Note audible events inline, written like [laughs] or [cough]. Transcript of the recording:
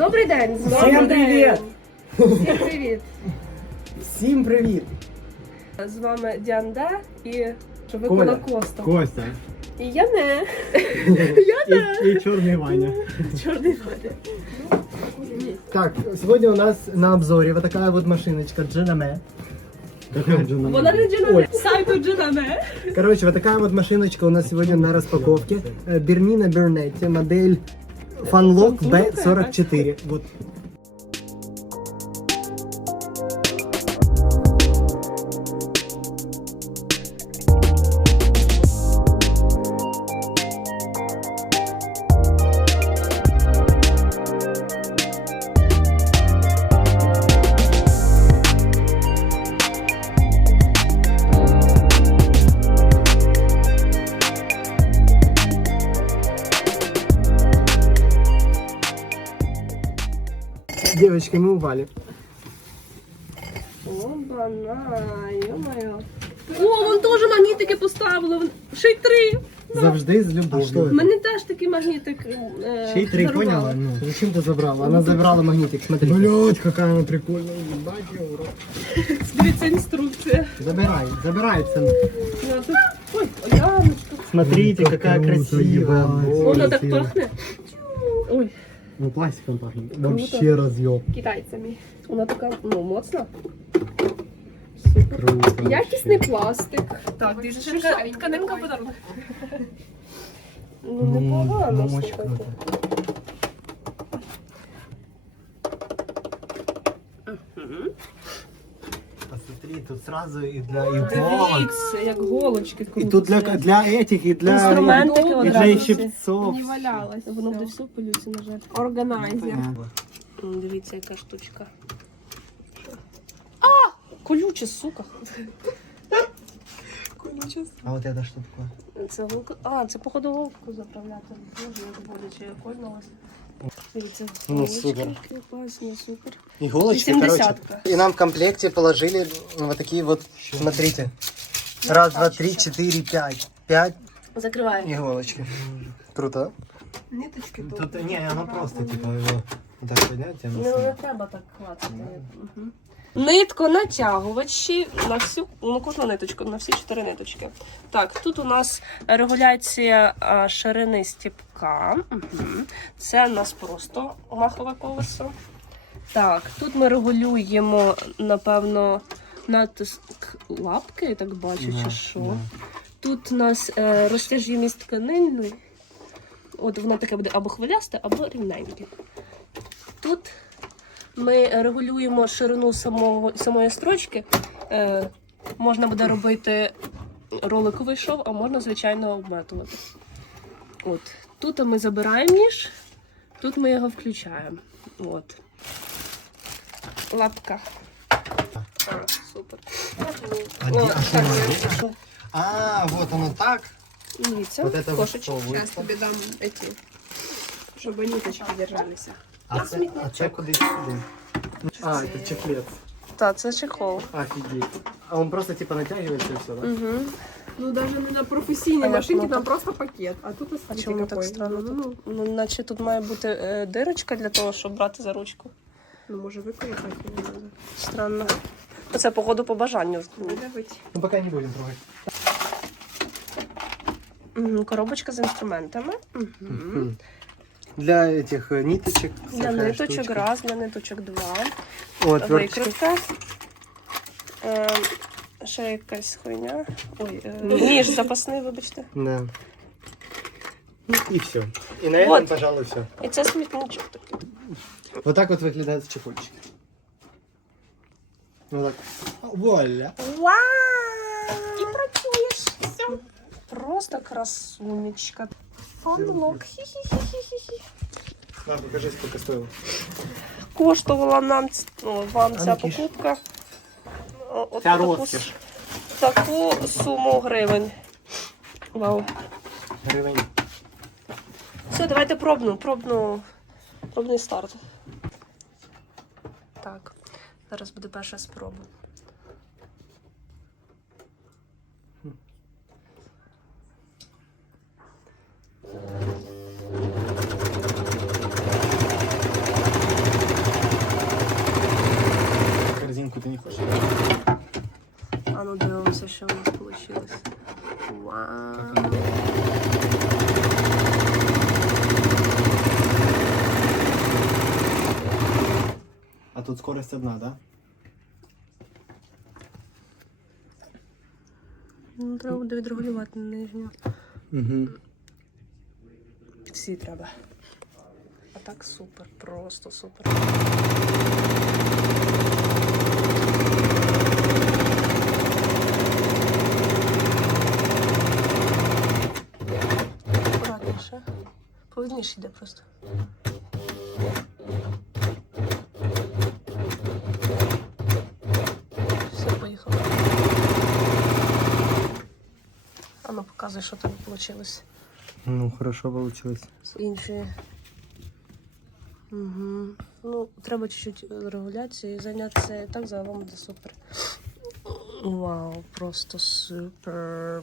Добрий день! Всім привіт! Всім привіт! Всім привіт! З вами Діанда і Коля. Коста. Костя. І я не [laughs] Я І, і чорний Ваня. чорний Ваня. Так, сегодня у нас на обзоре вот такая вот машиночка Джинаме. Вона не джинаме. Сайту джинаме. Короче, вот такая вот машиночка у нас сегодня на распаковке. Бернина Бернетти, модель Funlock B44. Вот. Девочки, мы упали. Оба-на, йо-моє. О, вон теж магнітики поставили. вон- Ще й три. Завжди з А що любов'ю. це? Мене теж такий магнітик. е, Ще й три, дарували. поняла? Ну. Зачем ты забрала? Она забрала магнитик, смотри. Блять, какая она прикольная. Ебать, я урод. [laughs] Дивіться інструкція. Забирай, забирай. Ну, тут- Ой, Яночка. Смотрите, Как какая круто, красивая. ебать. Воно так красиво. пахне. Ой, Ну пластиком пахнет. Вообще разъеб. китайцями. Вона така, ну, моцна. Круто. Якісний пластик. Так, дивіться, ще тканинка подарунок. Ну, непогано, ну, очень слухайте. круто. Посмотри, тут сразу і для иголок, Дивіться, як голочки и тут для, для этих, і для, Інструментики і, і для всі. щипцов. Не валялась. Воно буде все в пилюці, на жаль. Органайзер. М, Дивіться, яка штучка. А! Колюче, сука. А вот это что такое? Це голка. А, це походу голку заправляти. Боже, як боляче, я кольнулась. Дивіться, Ну, голочки, супер. які класні, супер. Иголочки, Вісімдесятка. короче. И нам в комплекте положили вот такие вот, смотрите. Раз, два, три, четыре, пять. Пять Закриваємо. иголочки. Круто, Ниточки да? тут. не, оно просто, типа, его вот так поднять, и оно Ну, само. не треба так клацати. Мгм. Нитко натягувачі на всю на кожну ниточку, на всі чотири ниточки. Так, тут у нас регуляція а, ширини стіпка. Мгм. Це у нас просто махове колесо. Так, тут ми регулюємо, напевно, натиск лапки, я так бачу, Да, чи що. да. Тут у нас е, розтяжімість тканини. От воно таке буде або хвилясте, або рівненьке. Тут ми регулюємо ширину самого, самої строчки. Е, можна буде робити роликовий шов, а можна, звичайно, обметувати. От. Тут ми забираємо ніж, тут ми його включаємо. От. Лапка. А, супер. А О, где- а что так, оно я- здесь? А, вот оно так. Дивіться, Вот это вот кошечка. что, вот Сейчас это? тебе дам эти, чтобы ниточки держались. А це, а це кудись сюди. А, это чехлет. Так, це чехол. Офигеть. А он просто типа натягивается и все, да? Угу. Ну, даже не на професійній машинке, воно там просто пакет. А тут А смотрите чому так какой. странно? Ну, ну, Ну, наче тут має бути е, дирочка для того, щоб брати за ручку. ну, може використати не надо. Странно. Це походу по бажанню. Видавить. Ну пока не будем трогать. Мгм, Коробочка з інструментами. Мгм. Для этих э, ниточек. Для всякая ниточок штучка. раз, для ниточок два. О, отверточка. Викрутка. Е, ще якась хуйня. Ой, е, ніж запасний, вибачте. Да. Ну, И все. И на этом, Вот. пожалуй, все. І це смітничок такий. Вот так вот выглядят чехольчики. Вот так. Вуаля. Вау! І працюєш. Все. Просто красунечка. Фанлок. На, покажи, сколько стоило. Коштувала нам ну, вам ця покупка. о- от Ця таку розкіш. Таку суму гривень. Вау. Гривень. Все, давайте пробну, пробну, пробний старт. Так, зараз буде перша спроба. Корзинку ты не хочеш? А ну дивимося, що у. Вау. А тут скорость одна, да? Ну, треба буде відрегулювати нижню. Угу. Всі треба. А так супер, просто супер. Акуратніше. Повільніше йде просто. Все, поїхало. А ну показуй, що там вийшло. Ну, хорошо получилось. з іншої. Угу. Ну, треба чуть-чуть регуляції зайнятися. І так загалом буде супер. Вау, просто супер.